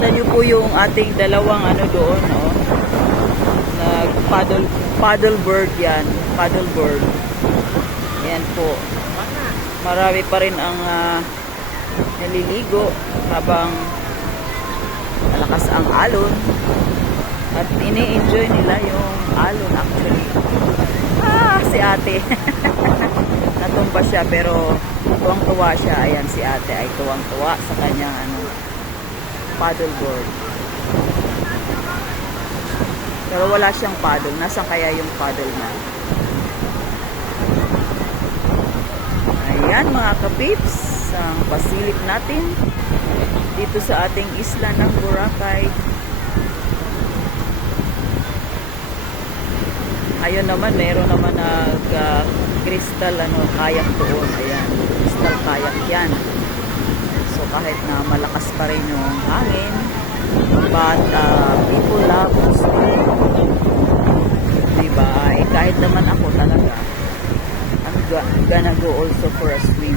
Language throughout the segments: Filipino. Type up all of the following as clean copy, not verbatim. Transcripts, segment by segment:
Kita niyo po yung ating dalawang ano doon, oh. Paddleboard yan. Paddleboard. Yan po. Marami pa rin ang naliligo habang malakas ang alon. At ini-enjoy nila yung alon actually. Si ate. Natumba siya pero tuwang-tuwa siya. Ayan, si ate ay tuwang-tuwa sa kanyang paddleboard. Pero wala siyang paddle. Nasaan kaya yung paddle na? Ayan mga kapips, ang pasilip natin dito sa ating isla ng Boracay. Ayun naman, meron naman crystal kayak doon. Ayan, crystal kayak yan. So kahit na malakas pa rin yung hangin, but people love to swim. Diba? Kahit naman ako talaga, I'm gonna go also for a swim.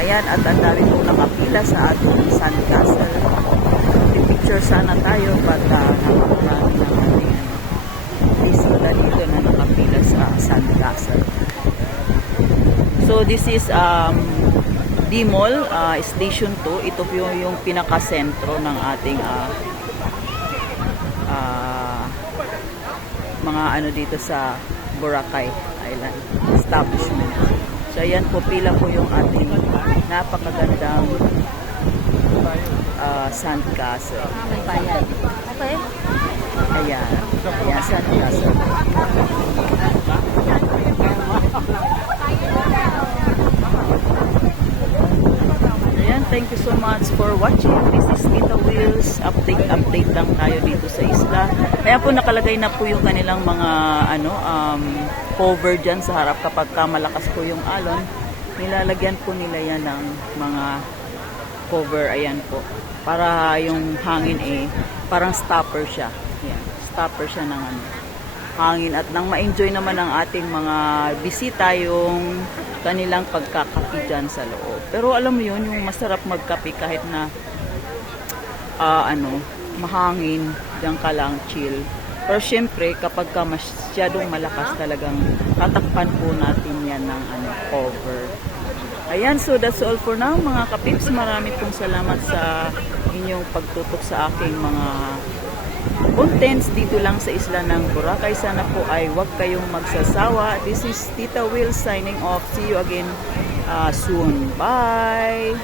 Ayan, at ang dami pong nakapila sa ating sandcastle. Picture sana tayo, but nakakarami ng ating bisita dito na nakapila sa sandcastle. So this is D-Mall, Station 2. Ito po yung pinaka-sentro ng ating mga dito sa Boracay Island establishment. So ayan po, pila po yung ating napakagandang sandcastle. Okay. Ayan, sandcastle. Thank you so much for watching. This is Tita Wills. Update lang tayo dito sa isla. Kaya po nakalagay na po yung kanilang mga cover dyan sa harap kapag malakas po yung alon. Nilalagyan po nila yan ng mga cover. Ayan po. Para yung hangin parang stopper siya. Ayan. Stopper siya ng hangin at nang ma-enjoy naman ng ating mga bisita yung kanilang pagkakape dyan sa loob. Pero alam mo yun, yung masarap magkape kahit na mahangin, dyan ka lang, chill. Pero syempre, kapag masyadong malakas talagang tatakpan po natin yan ng cover. Ayan, so that's all for now mga kapips. Marami pong salamat sa inyong pagtutok sa aking mga contents dito lang sa isla ng Boracay. Sana po ay huwag kayong magsasawa. This is Tita Will signing off. See you again soon. Bye!